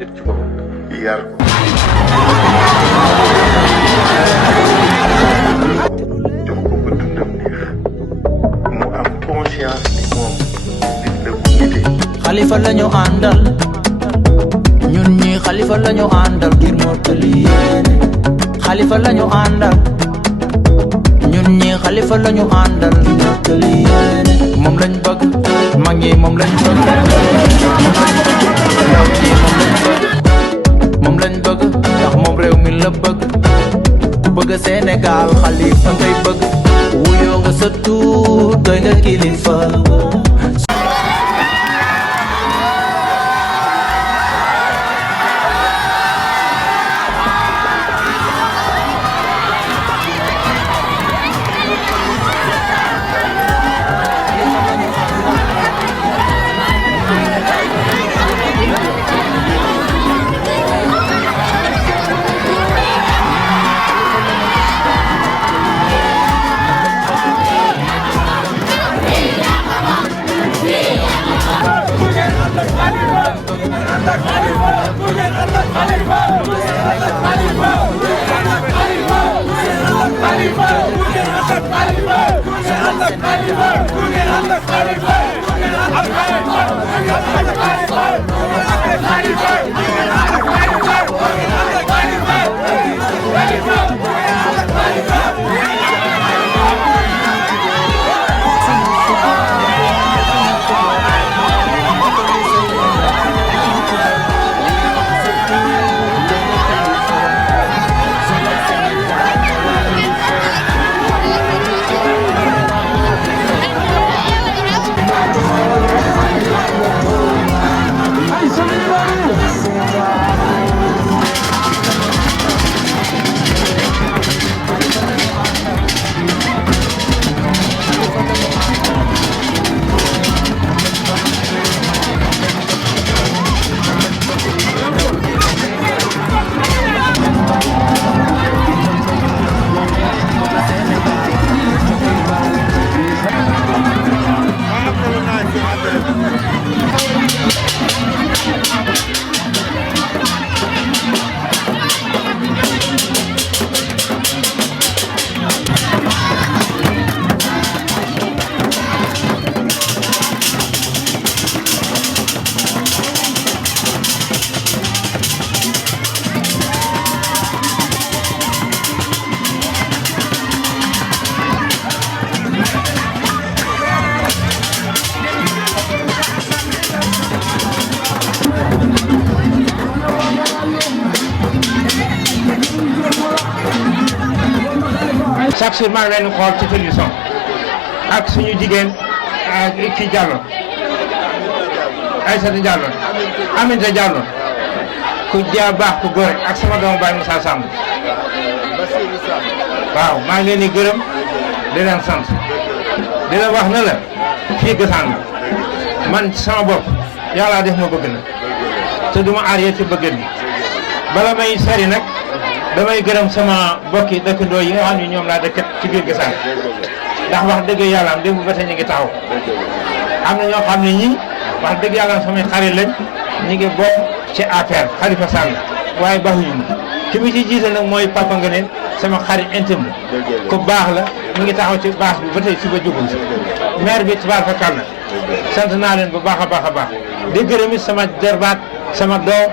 nit ci boppam yar ko jox ko ba dundam neex mu am conscience ni moom nit la bu nite. Xalifa lañu àndal ñun ñi Xalifa lañu àndal ngir mottali yéene. Xalifa lañu àndal ñun ñi Xalifa lañu àndal ngir mottali yéene. moom lañ bëgg mag ñi moom lañ bëgg ndaw ñi moom lañ bëgg ndax moom réew mi la bëgg ku bëgg Sénégal Xalifa ngay bëgg wuyoo nga sa tuut doy nga kilifa. chaque jour maa ngi leen di xool ci télévision ak suñu jigéen ak kii Diallo Aïssata Diallo Aminata Diallo ku jaa baax ku góore ak sama doomu baay Moussa Samb waaw maa ngi leen di gërëm di leen sant di la wax na la fii gësaan la man sama bopp yàlla def ma bëgg na te du ma aar ci bëgg ni bala may sori nag damay gërëm sama mbokki dëkkandoo yi nga xam ne ñoom laa dëkkat ci biir Guessane ndax wax dëgg yàlla am démb ba tey ñu ngi taxaw am na ñoo xam ne ñii wax dëgg yàlla am samay xarit lañ ñu ngi bokk ci APR Khalifa Sall waaye baxuñu ma ki mu ci jiite nag mooy Papa Ngane sama xarit intime ku baax la mu ngi taxaw ci baax bi ba tey suba jugul si maire bi tubaar fa kàll na sant naa leen bu baax a baax a baax di gërëm it sama jarbaat sama doom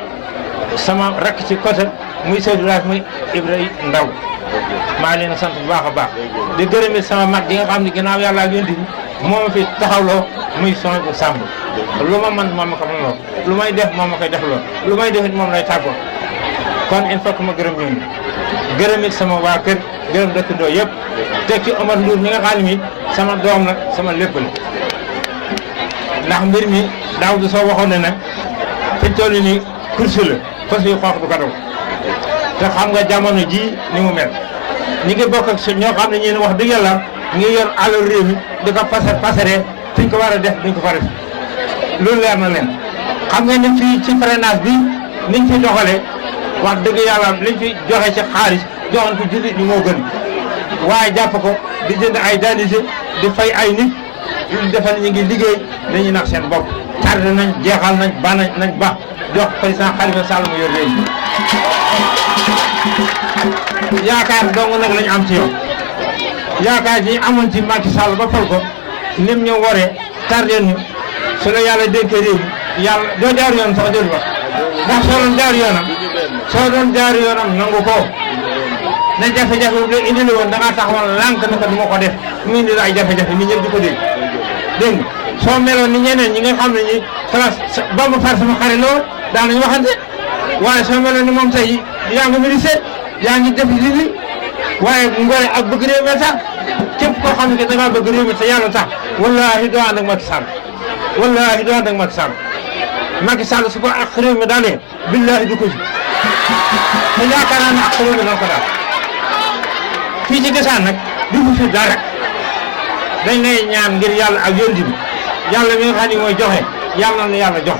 sama rakk ci côté muy Seydou Laas muy Ibrahima Ndaw maa leen sant bu baax a baax di gërëm sama mag gi nga xam ne ginnaaw yàlla ak yonent bi moo ma fi taxawloo muy son bu sàmb lu ma man moom ma ko mën loo lu may def moom ma koy def loo lu may def it moom lay tàggoo kon il faut que ma gërëm ñooñu gërëm it sama waa kër gërëm dëkkandoo yëpp teg ci Omar Ndour mi nga xam ne mi sama doom la sama lépp la ndax mbir mi daaw du soo waxoon ne nag fi toll ni course la fas yi xoox du ko daw te xam nga jamono ji ni mu mel ñi ngi bokk ak ñoo xam ne ñeen wax dëgg yàlla ngi yor alal réew mi di ko pasare fiñ ko war a def duñ ko fa def loolu leer na leen xam nga ni fii ci parrainage bi niñ fi doxalee wax dëgg yàlla liñ fi joxe ci xaalis joxoon ko jullit ñi moo gën waaye jàpp ko di jënd ay danise di fay ay nit ñu defal ñu ngi liggéey dañuy nax seen bopp tardé nañ jeexal nañ ba nañ ba jox président Khalifa Sall mu yor réew mi yaakaar dong nag lañu am ci yow yaakaar ji amoon ci Macky Sall ba fal ko nim ñu waree tardé ñu su la yàlla dénkee réew mi yàlla doo jaar yoon sax déglu ba ndax soo doon jaar yoonam nangu ko na jafe-jafe bu indi la woon da ngaa taxawal lànk na ko du ma ko def mu indi la ay jafe-jafe nit ñëpp di ko dégg dégg nga soo meloon ni ñeneen ñi nga xam ne ñi ba mu far sama xarit lool daan nañu waxante waaye soo meloon ni moom tey yaa ngi ministère yaa ngi def li waaye ngore ak bëgg réew mi tax képp koo xam ne da ngaa bëgg réew mi te yàlla tax wallaahi doo ànd ak Macky Sall wallaahi doo ànd ak Macky Sall Macky Sall su ko ak réew mi daanee billaahi du ko ji te yaakaar naa ne ak réew mi dana ko daal fii ci Gassane nag du fi dara dañ lay ñaan ngir yàlla ak yonent bi yàlla mi nga xam ne mooy joxe yàlla na yàlla jox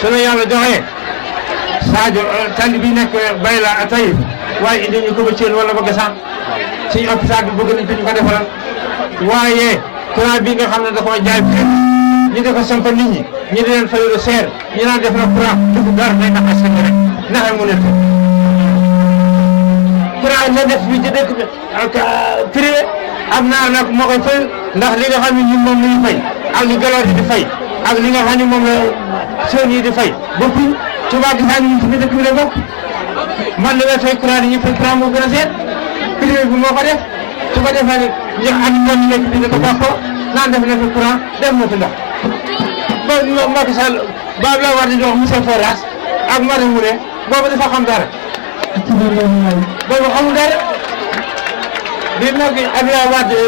su la yàlla joxee Sadio tali bi nekk Bayla Taïf waaye indi ñu ko ba Thiel wala ba Gassane suñu hôpital bi bëgg nañ ko ñu ko defaral waaye courant bi nga xam ne da koo jaay ñi da ko sampal nit ñi ñi di leen fay lu seer ñi naan def na courant dugg dara day nax askan rek naxal mu nekk courant la def bi ci dëkk bi ak privé am naar nag moo koy fay ndax li nga xam ne ñun moom la ñu fay ak li galoor yi di fay ak li nga xam ne moom la seen yi di fay bokkuñ Touba Gassane ñu ci dëkk bi la bokk man li may fay courant yi ñu fay courant moo gën a seet privé bi moo ko def su ko defee nag ñu ak ñoom nekk bi da ko bàqoo naan def na fi courant def na fi ndox ba Macky Sall ba la war di jox monsieur Foras ak Marie Mouré boobu dafa xam dara boobu xamul dara bi nag Abdoulaye Wade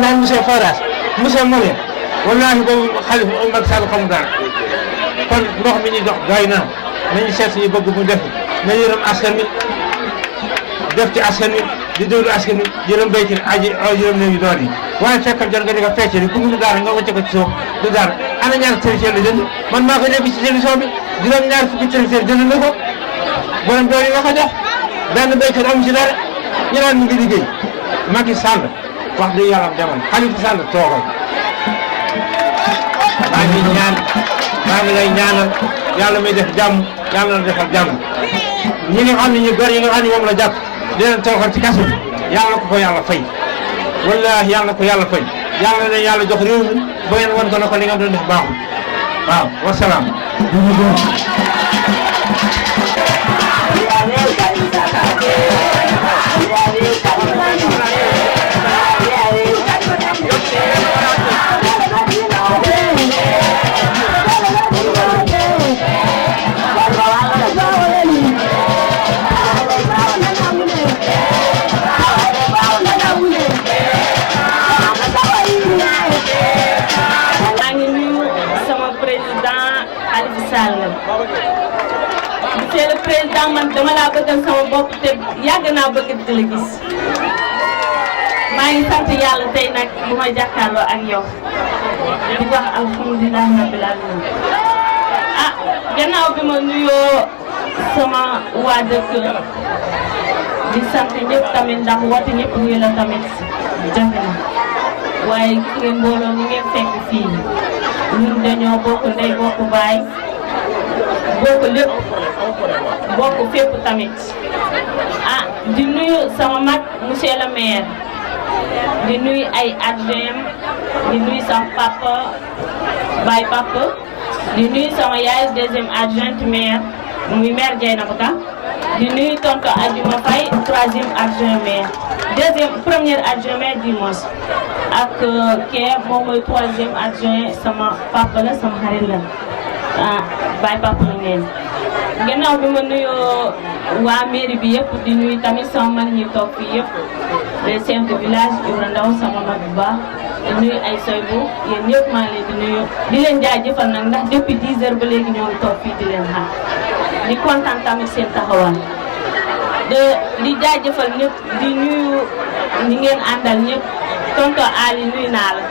naan monsieur Foras monsieur Mouré wallaahi boobu Khalifa Macky Sall xamul dara kon ndox mi ñuy dox doy na nañu seet yi bëgg mu def na yërëm askan wi def ci askan wi di déglu askan wi yërëm béykat aji yërëm néew yu doon yi waaye fekkal jot nga di ko fecce ni ku mu dara nga wàcce ko ci suuf du dara ana ñaar tracteur la jënd man maa ko dégg ci télévision bi juróom-ñaar fukki tracteur jënd na ko borom doole yi nga ko jox benn béykat amu ci dara ñu naan mu ngi liggéey Macky Sall wax dëgg yàlla am jamono Khalifa Sall toogal maa ngi lay ñaanal yàlla may def jàmm yàlla na defal jàmm ñi nga xam ne ñu góor yi nga xam ne moom la jàpp di leen toogal ci kaso bi yàlla ko yàlla fay wallaahi yàlla ko yàlla fay yàlla na yàlla jox réew mi ba ngeen wan ko ne ko li nga doon def baaxul waaw wasalaam. Monsieur le président man dama laa bëggal sama bopp te yàgg naa bëgg di la gis maa ngi sant yàlla tey nag bu ma jàkkaarloo ak yow di wax alhamdulilah rabbil alamin ah gannaaw bi ma nuyoo sama waa dëkk di sant ñëpp tamit ndax woote ñëpp wuyu la tamit jafe na waaye gis ngeen mbooloo mi ngeen fekk fii ñun dañoo bokk ndey bokk baay bokk lépp bokk fépp tamit ah di nuyu sama mag monsieur le maire di nuyu ay adjoint di nuyu sama papa baay papa di nuyu sama yaay deuxième adjointe maire muy maire Dieynaba Ka di nuyu tonto Adjuma Faye troisième adjoint maire premier adjoint maire du Mos ak kee moom mooy troisième adjoint sama papa la sama xarit la ah baay papa la ngeen gannaaw bi ma nuyoo waa mairie bi yëpp di nuyu tamit sama mag ñi toog fii yëpp les chefs de village Ibra Ndaw sama mag bu baax di nuyu ay soybu yéen ñëpp maa ngi leen di nuyu di leen jaajëfal nag ndax depuis 10 heures ba léegi ñoo ngi toog fii di leen xaar di kontaan tamit seen taxawaay di jaajëfal ñëpp di nuyu ñi ngeen àndal ñëpp tonto Ali nuyu naa la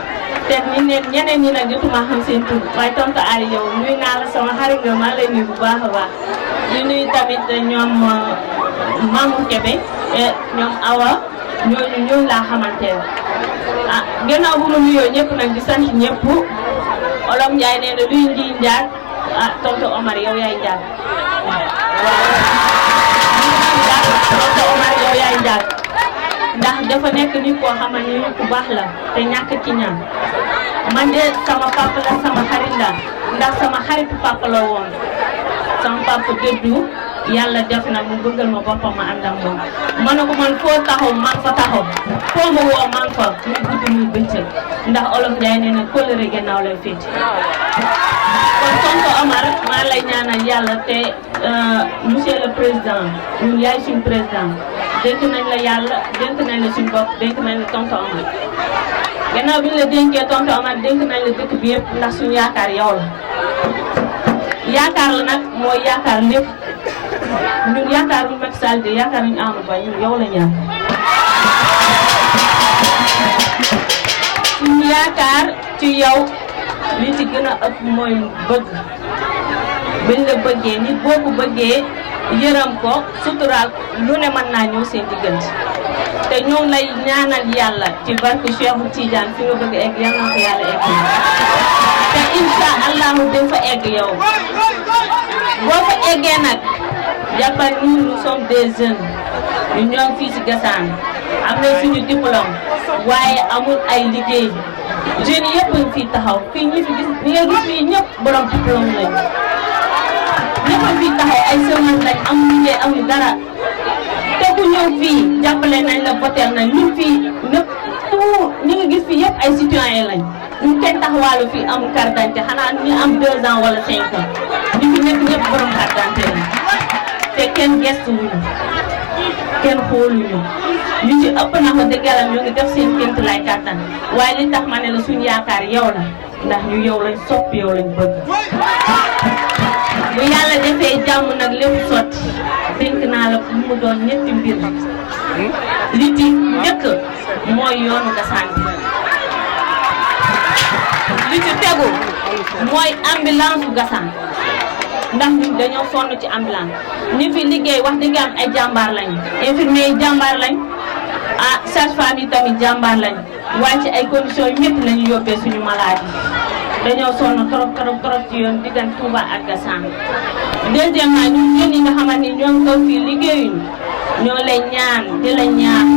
te ñeneen ñi nag jotuma xam seen tur waaye tonto Ali yow nuyu naa la sama xarit nga maa lay nuyu bu baax a baax di nuyu tamit ñoom Mamour Kébé ñoom Awa ñooñu laa xamante ne ah gannaaw bu ma nuyoo ñëpp nag di sant ñëpp Olof Njaay nee na luy nji njaag tonton Omar yow yaay njaag tonton Omar yow yaay njaag ndax dafa nekk nit koo xamante ni nit ku baax la te ñàkk ci ñaan man de sama papa la sama xarit la ndax sama xaritu papa la woon sama papa dëddu yàlla def na mu bëggal ma boppam ma ànd ak moom ma ne ko man foo taxaw man fa taxaw foo ma woo man fa muy guddi muy bëccëg ndax Olof Njaay nee na kóllëre gannaaw lay féete kon tonton Omar maa lay ñaanal yàlla te monsieur le président ñun yaay suñu président dénk nañ la yàlla dénk nañ la suñu bopp dénk nañ la tonton Omar gannaaw bi ñu la dénkee tonton Omar dénk nañ la dëkk bi yëpp ndax suñu yaakaar yow la yaakaar la nag mooy yaakaar lépp ñun yaakaar ñu Macky Sall de yaakaar ñu Amadou Ba ñun yow lañ yaakaar suñu yaakaar ci yow li ci gën a ëpp mooy bëgg buñ la bëggee nit boo ko bëggee yërëm ko suturaal lu ne mën naa ñëw seen diggante te ñoo lay ñaanal yàlla ci barke Cheikh Tidiane fi nga bëgg egg yal na ko yàlla egg te insha allahu dañ fa egg yow boo fa eggee nag jàppal ni nous sommes des jeunes ñu ñoo ngi fii si Gassane am na suñu diplôme waaye amul ay liggéey jeunes yëpp ñu fii taxaw fii ñi fi gis ñi nga gis fii ñëpp borom diplôme lañ ñëpp fii taxaw ay semence lañ amul liggéey amul dara te ku ñëw fii jàppale nañ la votel nañ ñun fii ñëpp tout ñi nga gis fii yëpp ay citoyen lañ ñu kenn taxawaalu fii amul carte d'identité xanaa ñu am 2 ans wala 5 ans ñu fi nekk ñëpp borom carte d'identité lañ te kenn gestuwuñu kenn xooluñu ñu ci ëpp na ko dëgg yàlla ñoo ngi def seen ként lay kàttan waaye li tax ma ne la suñu yaakaar yow la ndax ñu yow lañ sopp yow lañ bëgg bu yàlla defee jàmm nag lépp sotti dénk naa la lu mu doon ñetti mbir li ci njëkk mooy yoonu Gassane bi li ci tegu mooy ambulance bu Gassane ndax ñun dañoo sonn ci ambulance ñi fi liggéey wax dëgg am ay jàmbaar lañ infirmier yi jàmbaar lañ sage-femme yi tamit jàmbaar lañ waaye ci ay conditions yu métti lañu yóbbee suñu malade yi dañoo sonn trop ci yoon diggante Touba ak Gassane deuxièmement ñun ñun ñi nga xamante ni ñoo ngi toog fii liggéeyuñu ñoo lay ñaan di la ñaan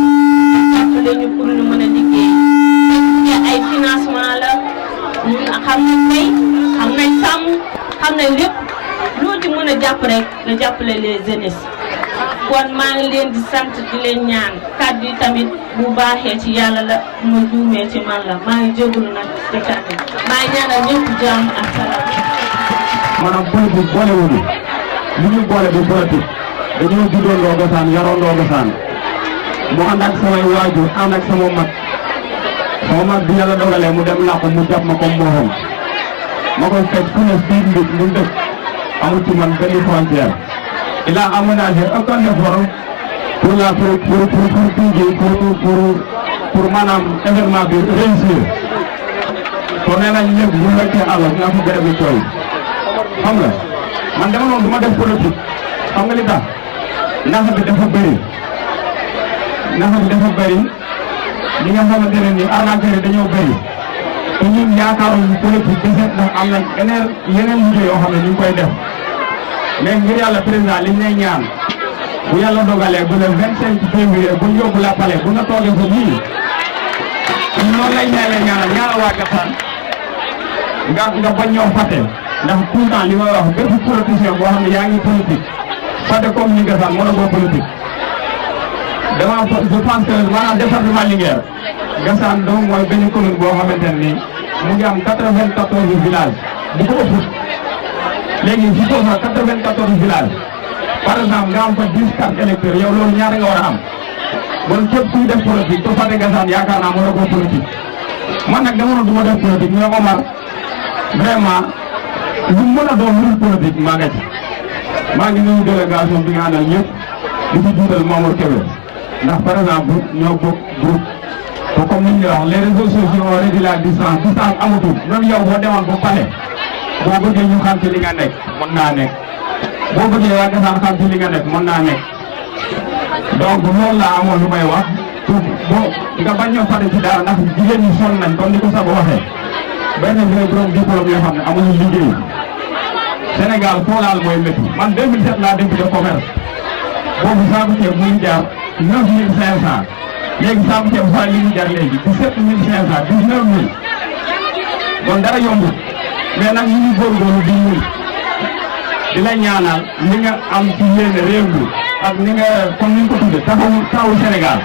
jàppale ñu pour ñu mën a liggéey ay financement la ñun xam nañ mbay xam nañ sàmm xam nañ lépp loo ci mën a jàpp rek nga jàppale les jeunes kon maa ngi leen di sant di leen ñaan kàddu yi tamit bu baaxee ci yàlla la mu juumee ci man la maa ngi jégalu nag ci kàddu maa ngi ñaanal ñëpp jàmm ak salaam. maanaam politique boolewuñu li ñu boole du politique dañoo juddoo Gassane yaroo Gassane mu ànd ak samay waajur ànd ak sama mag bi yàlla dogalee mu dem làqu mu jàpp ma comme moom ma koy fekk fu ne fii mbir mu dëkk amul ci man benn frontière. Il a aménagé aucun effort pour maanaam événement bi réussir kon nee nañ lépp bu fekkee àll nga fa gërëm yi tooy xam nga man dama noonu du ma def politique xam nga li tax naxa bi dafa bëri li nga xamante ne nii arnaqueur yi dañoo bëri te ñun yaakaaruñu politique kese ndax am na yeneen liggéey yoo xam ne ñu ngi koy def mais ngir yàlla président liñ lay ñaan bu yàlla dogalee bu le 25 février bu ñu yóbbu la palais bu nga toogee fa nii noonu lay ñaanal waa Gassane nga bañ ñoo fàtte ndax tout le temps li may wax bépp politicien boo xam ne yaa ngi politique fàtte comme ni Gassane moo la boo politique je pense que maanaam département Linguère Gassane donc mooy benn commune boo xamante ne nii mu ngi am 94 villages bu ko ëpp léegi si foofu nag 94 villages par exemple nga am fa 10 cartes électeurs yow loolu ñaata nga war a am bon képp kuy def politique te fàtte Gassane yaakaar naa mën na koo politique man nag dama doon du ma def politique mais Omar vraiment lu mën a doon lu politique maa nga ci maa ngi nuyu délégation bi nga àndal ñëpp di ci jiital Mamour Kébé ndax par exemple ñoo bokk groupe te comme ni ñu wax les réseaux sociaux ont réduit la distance amatul même yow boo demoon ba pare boo bëggee ñu xam ci li nga nekk mën naa nekk boo bëggee waa Gassane xam ci li nga nekk mën naa nekk donc loolu laa amoon lu may wax pour nga bañ ñoo fàtte ci dara ndax jigéen ñi sonn nañ comme ni ko Saba waxee benn vrai borom diplôme yoo xam ne amuñu liggéey Sénégal foo laal mooy métti man 2007 laa député commerce boobu saaku ceeb mu ngi jar 9500 léegi saaku ceeb saa li mu jar léegi 17500 19000 kon dara yombul mais nag ñu ngi góorgóorlu di ñun di la ñaanal li nga am ci yéene réew mi ak ni nga comme ni nga ko tuddee taxawu Sénégal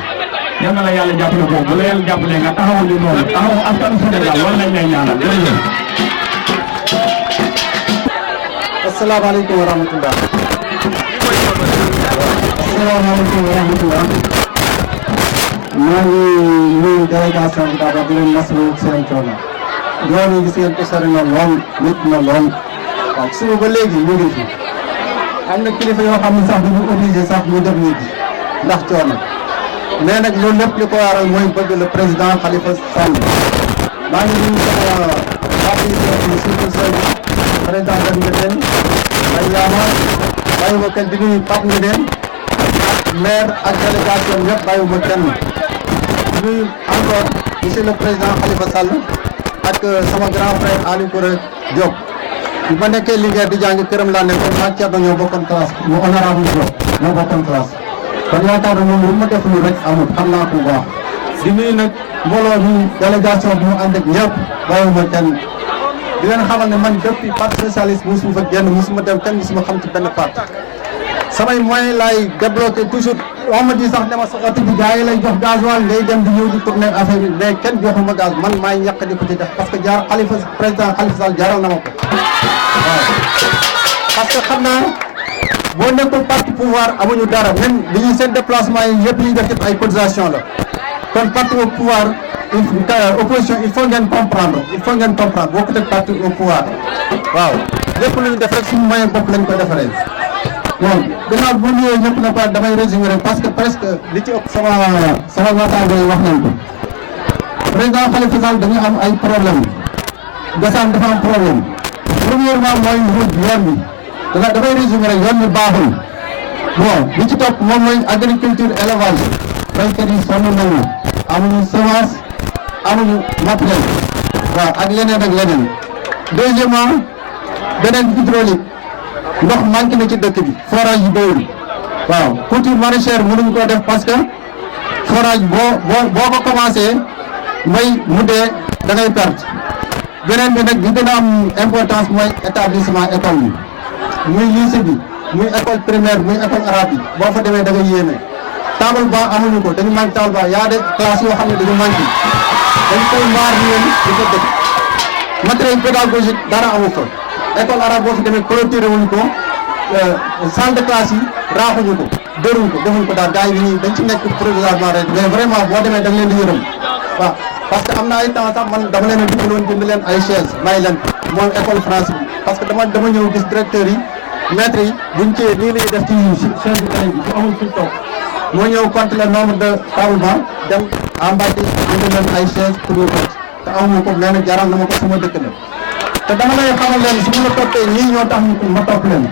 yal na la yàlla jàppale boobu bu la yàlla jàppale nga taxawu ñu noonu taxawu askanu Sénégal loolu lañ lay ñaanal jërëjëf. asalaamaaleykum wa rahmatulah. asalaamaaleykum wa rahmatulah. maa ngi nuyu délégation bi d'abord di leen masawu seen coono. yoon yi gis ngeen ko sori na lool nit na lool. waaw suba ba léegi ñu ngi fi. am na kilifa yoo xam ne sax du ñu obligé sax ñu def nit ndax coono. mais nag loolu lépp li ko waral mooy bëgg le président Khalifa Sall. maa ngi nuyu sama parti surtout seen président Ndeye Ndeye Mbaye Yama bàyyiwuma kenn di nuyu Pape Ndeye maire ak délégation yëpp bàyyiwuma kenn di nuyu encore monsieur le président Khalifa Sall ak sama grand frère Aliou Kouré Diop. bi ma nekkee Linguère di jàng këram laa nekkoon maa Thierno ñoo bokkoon classe mu honorable Diop ñoo bokkoon classe kon yaakaar naa moom lu ma def lu rek amul xam naa ko bu baax. di nuyu nag mbooloo bi délégation bi mu ànd ak ñëpp bàyyiwuma kenn. di leen xamal ne man depuis parti socialiste musuma fa génn musuma dem kenn musuma xam ci benn parti samay moyens laay débloqué toujours wax ma di sax ne ma soxati bi gars yi lay jox gasoil ngay dem di ñëw di tourner affaire bi mais kenn joxuma gaz man maay ñàkk di ko ci def parce que jaar président Khalifa Sall jaaral na ma ko waaw. parce que xam naa boo nekkul parti pouvoir amuñu dara même li ñuy seen déplacement yi yëpp ñuy def yëpp ay cotisation la kon parti au pouvoir. opposition il faut ngeen comprendre boo ko teg parti au pouvoir waaw lépp lu ñu def rek suñu moyen bopp lañ ko defaree bon gannaaw bu ñëwee ñëpp na pa damay résumer rek parce que presque li ci ëpp sama naataango yi wax nañ ko président Khalifa Sall dañu am ay problème Gassane dafa am problème premièrement mooy yoon bi dafay résumer rek yoon bi baaxul bon li ci topp moom mooy agriculture élevage baykat yi sonn nañu amuñu semence amuñu matériel waaw ak leneen deuxièmement beneen hydraulique ndox manqué na ci dëkk bi forage yi doyul waaw culture maraîchère mënuñu koo def parce que forage boo ko commencé may mu dee da ngay perte beneen bi nag bi gën a am importance mooy établissement école bi muy lycée bi muy école primaire muy école arabe bi boo fa demee da ngay yéeme table banc amuñu ko dañu manqué table banc y a des classes yoo xam ne dañu manqué dañ koy mbaar ni yéen di ko dëkk matériel pédagogique dara amu fa école arabe boo fi demee clôturé wuñ ko salle de classe yi raaxuñu ko dëruñ ko defuñ ko daal gars yi nii dañ ci nekk provisoirement rek mais vraiment boo demee da nga leen di yërëm waaw parce que am na ay temps sax man dama leen a dugaloon jënd leen ay chaise may leen mooy école français bi parce que dama ñëw gis directeur yi maître yi buñ cee nii la ñuy def ci chaise bi tey bi su amul fuñ toog moo ñëw compte le nombre de table banc dem à Mbacké jënd leen ay chaise pour ñu toog te amu ko nee na jaral na ma ko sama dëkk la te dama lay xamal leen su ma la toppee ñii ñoo tax ma topp leen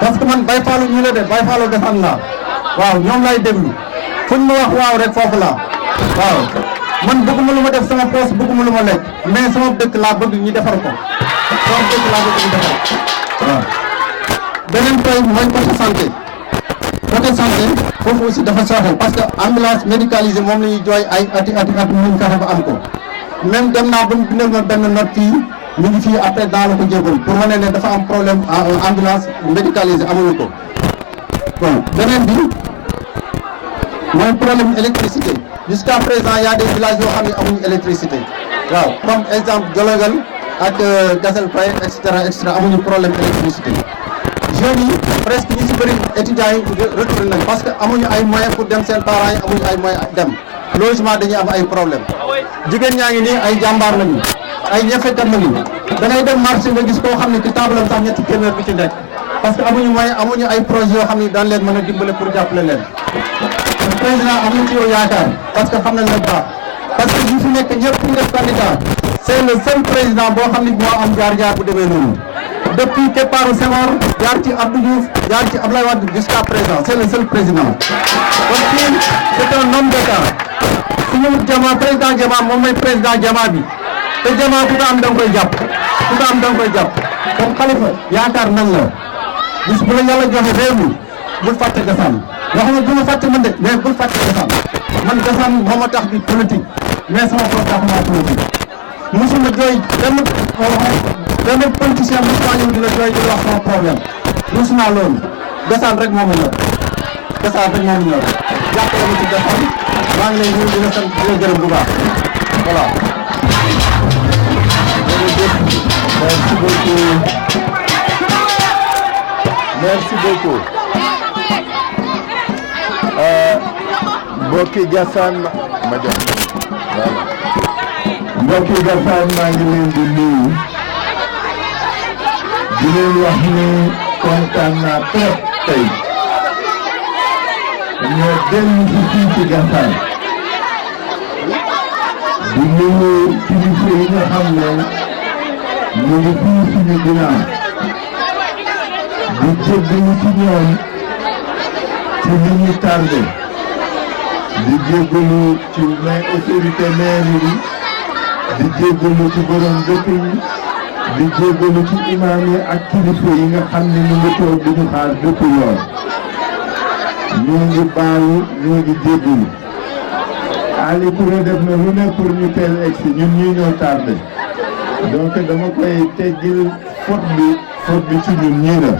parce que man bay faalu ñu la de bay faalu defan naa waaw ñoom lay déglu fuñ ma wax waaw rek foofu laa waaw man bëgguma lu ma def sama poche bëgguma lu ma lekk mais sama dëkk laa bëgg ñu defar ko sama dëkk laa bëgg ñu defar waaw beneen point mooy côté santé foofu aussi dafa sooxe parce que ambulance médicalisée moom la ñuy jooy ay ati mënuñ fexe ba am ko même dem naa ba mu bindal ma benn note fii ñu ngi fii après dans la ko jébal pour wane ne dafa am problème ambulance médicalisée amuñu ko bon beneen bi mooy problème électricité jusqu'à présent y a des villages yoo xam ne amuñu électricité waaw comme exemple Diologal ak Gassel Paye et cetera amuñu problème électricité jeunes yi presque ñu si bëri étudiants yi retourné nañ parce que amuñu ay moyens pour dem seen parents yi amuñu ay moyens dem logement dañuy am ay problème jigéen ñaa ngi nii ay jàmbaar lañu ay ñefekat lañu da ngay dem marché nga gis koo xam ne ci table am sax ñetti téeméer bi ci nekk parce que amuñu moyen amuñu ay projet yoo xam ne daan leen mën a dimbale pour jàppale leen président am na ci yow yaakaar parce que xam nañ la baax parce que ñu fi nekk ñëpp ñu def candidat c'est le seul président boo xam ne moo am jaar-jaar bu demee noonu depuis Keparu Senghor jaar ci Abdou Diouf jaar ci Abdoulaye Wade jusqu'à présent c'est le seul président kon kii c'est un homme d'État suñu Jama président Jama moom mooy président Jama bi te jamaa ku ko am da nga koy jàpp ku ko am da nga koy jàpp kon Khalifa yaakaar nan la bis bu la yàlla joxe réew mi bul fàtte Gassane wax nga bul fàtte man de mais bul fàtte Gassane man Gassane moo ma tax di politique mais sama bopp tax maa politique musuma jooy benn politicien musuma ñëw di la jooy di wax sama problème musuma loolu Gassane rek moo ma ñor Gassane rek moo ma ñor jàppale ma ci Gassane maa ngi lay nuyu di la sant di la gërëm bu baax voilà. Merci beaucoup. Merci beaucoup. Mbokki Gassane ma jox voilà. Mbokki Gassane maa ngi leen di nuyu di leen wax ni kontaan naa trop tey ñoo dellu si fii ci Gassane di nuyu kilifa yi nga xam ne ñu ngi fii suñu ginnaaw di jéggalu ci ñoom ci li ñu tardé di jéggalu ci autorité maire yi di jéggalu ci borom dëkk yi di jéggalu ci imaam yi ak kilifa yi nga xam ne ñu ngi toog di ñu xaar dëkk yoon ñu ngi baalu ñu ngi jéggalu Ali Touré def na lu ne pour ñu teel egsi ñun ñuy ñoo tardé donc dama koy teggil faute bi ci ñun ñii la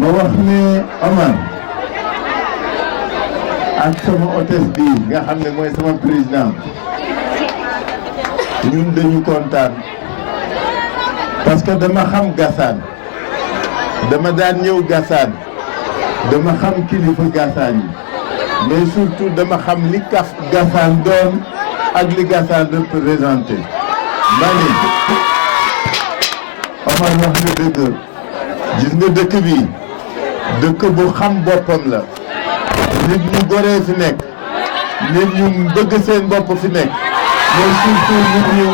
ma wax ne Omar ak sama hôtesse bi nga xam ne mooy sama président ñun dañu kontaan parce que dama xam Gassane dama daan ñëw Gassane dama xam kilifa Gassane yi mais surtout dama xam li kaf Gassane doon ak li Gassane représenté mani Omar wax nga dëgg gis nga dëkk bi dëkk bu xam boppam la nit ñu goree fi nekk nit ñu bëgg seen bopp fi nekk mais surtout nit ñu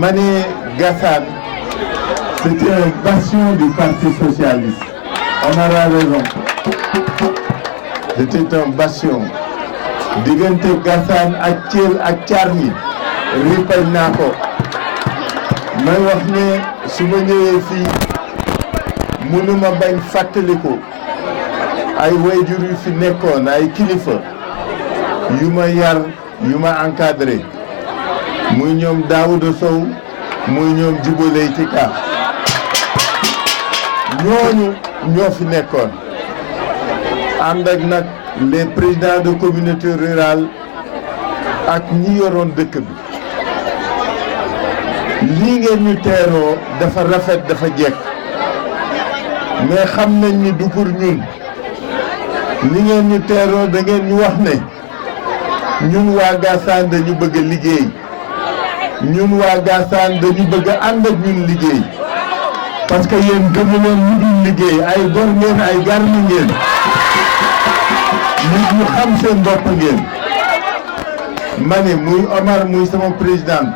mani Gassane c'était un bastion du parti socialiste Omar a raison c'était un bastion diggante Gassane ak Thiel ak Thiarmi ripal naa ko may wax ne su ma ñëwee fii mënuma bañ fàttaliku ay wayjur yu fi nekkoon ay kilifa yu ma yar yu ma encadré muy ñoom Daouda Sow muy ñoom Djibo Leyti Ka ñooñu ñoo fi nekkoon ànd ak nag les présidents de communauté rurale ak ñi yoroon dëkk bi lii ngeen ñu teeroo dafa rafet dafa jekk mais xam nañ ni du pour ñun li ngeen ñu teeroo da ngeen ñu wax ne ñun waa Gassane dañu bëgg a liggéey ñun waa Gassane dañu bëgg a ànd ak ñun liggéey parce que yéen gëmu leen ñu dul liggéey ay gor ngeen ay garmi ngeen nit ñu xam seen bopp ngeen ma ne muy Omar muy sama présidente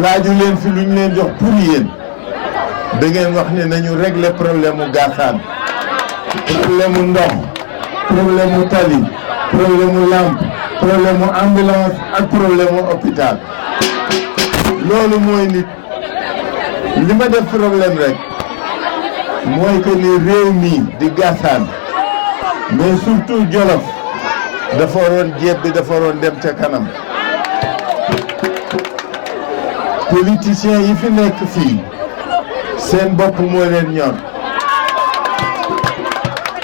laaju leen fi lu ñu leen jox pour yéen da ngeen wax ne nañu régler problème mu Gassane problème mu ndox problème mu tali problème mu lampe problème mu ambulance ak problème mu hôpital loolu mooy nit li ma def problème rek mooy que ni réew mi di Gassane mais surtout Jolof dafa waroon jeeb bi dafa waroon dem ca kanam politiciens yi fi nekk fii seen bopp moo leen ñor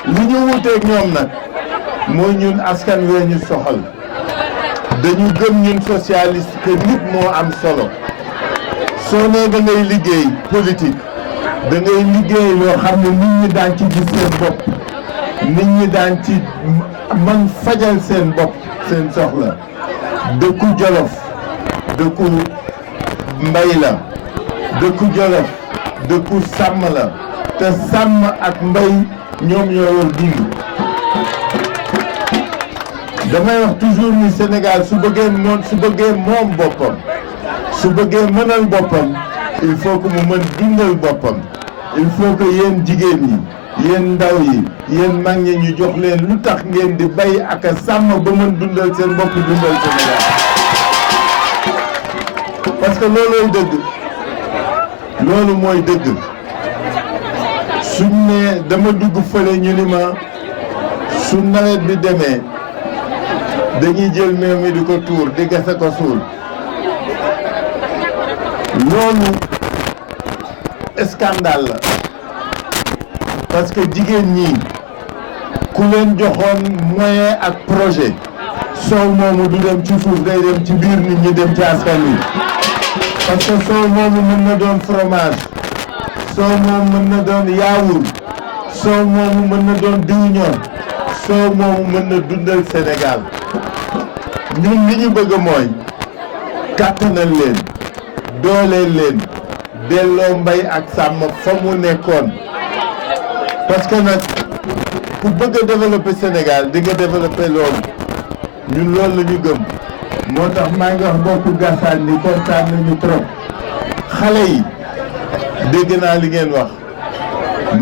li ñu wuteeg ñoom nag mooy ñun askan wee ñu soxal dañu gëm ñun socialiste que nit moo am solo soo nee da ngay liggéey politique da ngay liggéey loo xam ne nit ñi daan ci gis seen bopp nit ñi daan ci man fajal seen bopp seen soxla dëkku Jolof dëkku mbay la dëkku Jolof dëkku sàmm la te sàmm ak mbay ñoom ñoo war dund damay wax toujours ni Sénégal su bëggee moom boppam su bëggee mënal boppam il faut que mu mën dundal boppam il faut que yéen jigéen ñi yéen ndaw yi yéen mag ñi ñu jox leen lu tax ngeen di bay ak a sàmm ba mën dundal seen bopp dundal Sénégal parce que loolooy dëgg loolu mooy dëgg suñ ne dama dugg fële ñu ni ma su nawet bi demee dañuy jël meew mi di ko tuur di gase ko suul loolu scandale la parce que jigéen ñi ku leen joxoon moyen ak projet soow moomu du dem ci suuf day dem ci biir nit ñi dem ci askan wi parce que soow moomu mën na doon fromage soow moomu mën na doon yaawur soow moomu mën na doon diw ñor soow moomu mën na dundal Sénégal ñun li ñu bëgg mooy kàttanal leen dooleel leen delloo mbay ak sàmm fa mu nekkoon parce que nag ku bëgg a développer Sénégal di nga développer loolu ñun loolu la ñu gëm moo tax maa ngi wax mbokku Gassane ni kontaan nañu trop xale yi dégg naa li ngeen wax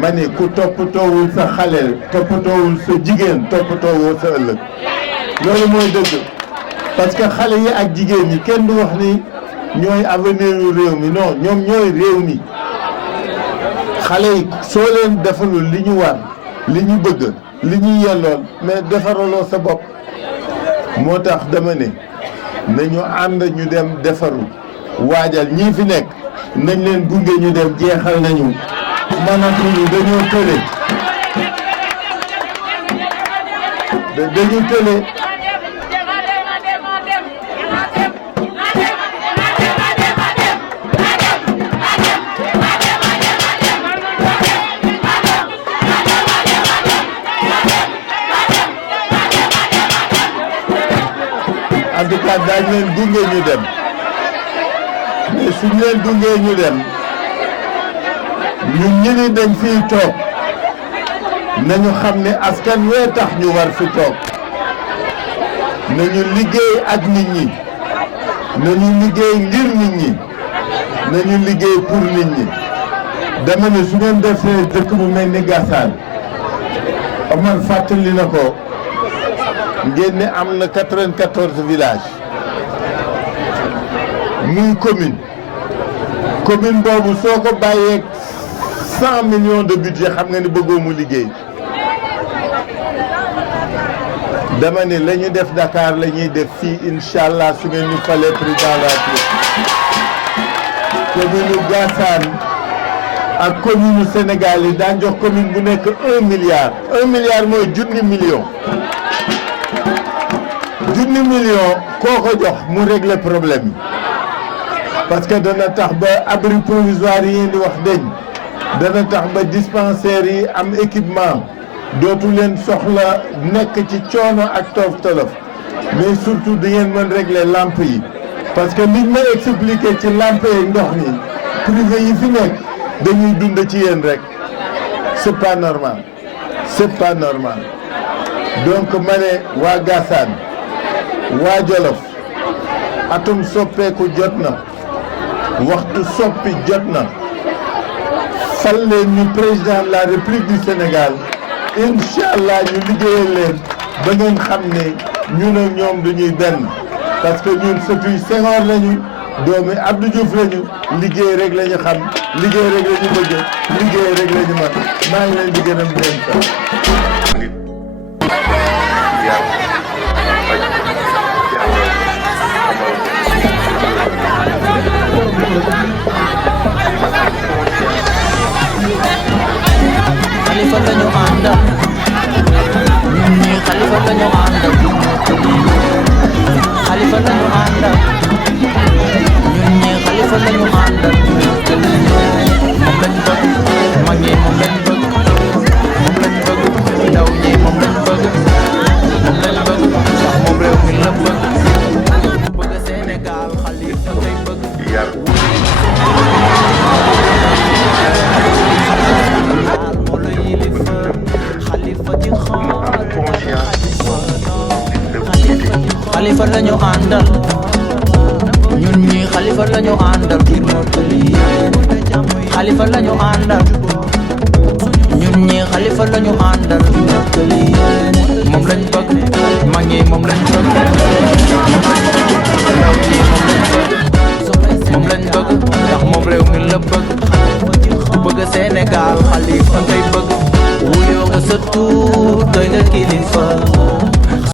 ma ne ku toppatoowul sa xale toppatoowul sa jigéen toppatoowul sa ëllëg loolu mooy dëgg parce que xale yi ak jigéen ñi kenn du wax ni ñooy avenir yu réew mi non ñoom ñooy réew mi xale yi soo leen defalul li ñu war li ñu bëgg li ñu yelloon mais defaraloo sa bopp moo tax dama ne nañu ànd ñu dem defaru waajal ñii fi nekk nañ leen gunge ñu dem jeexal nañu manatuñu dañoo tële dañu tële en tout cas daañu leen gunge ñu dem mais suñu leen gungee ñu dem ñun ñi ni dañ fiy toog nañu xam ne askan wee tax ñu war fi toog nañu liggéey ak nit ñi nañu liggéey ngir nit ñi nañu liggéey pour nit ñi dama ne su ngeen defee dëkk bu mel ni Gassane Omar fàttali na ko ngeen ne am na 94 villages muy commune boobu soo ko bàyyee 100 millions de budget xam nga ni bëggoo mu liggéey dama ne la ñu def Dakar la ñuy def fii incha allah su ngeen ñu falee président de la République commune Gassane ak commune Sénégal yi daan jox commune bu nekk 1 milliard 1 milliard mooy junni million koo ko jox mu régler problème yi parce que dana tax ba abri provisoire yi ngeen di wax deñ dana tax ba dispensaires yi am équipement dootu leen soxla nekk ci coono ak toof tolof mais surtout di ngeen mën régler lampe yi parce que liñ ma expliqué ci lampe yi ndox mi privé yi fi nekk dañuy dund ci yéen rek c'est pas normal donc ma ne waa Gassane waa Jolof atum soppeeku jot na waxtu soppi jot na fal leen ñu président de la République du Sénégal incha allah ñu liggéeyal leen ba ngeen xam ne ñun ak ñoom dañuy benn parce que ñun sëtuy Senghor lañu doomi Abdou Diouf lañu liggéey rek la ñu xam liggéey rek la ñu bëgg liggéey rek la ñu mën maa ngi leen di gërëm di leen sant. Khalifa lañu àndal ñun ñii Khalifa lañu àndal Khalifa lañu àndal ñun ñii Khalifa lañu àndal moom lañ bëgg mag ñi moom lañ bëgg ndaw ñi moom lañ bëgg ndax moom réew mi la bëgg bëgg Sénégal Khalifa ngay bëgg Khalifa lañu àndal ñun ñii Khalifa lañu àndal ngir mottali Khalifa lañu àndal ñun ñii Khalifa xalifa lañu àndal moom lañ bëgg mag ñi moom lañ bëgg moom lañ bëgg ndax moom réew mi la bëgg ku bëgg Sénégal xalifa ngay bëgg wuyoo nga sa tuur doy nga kilifa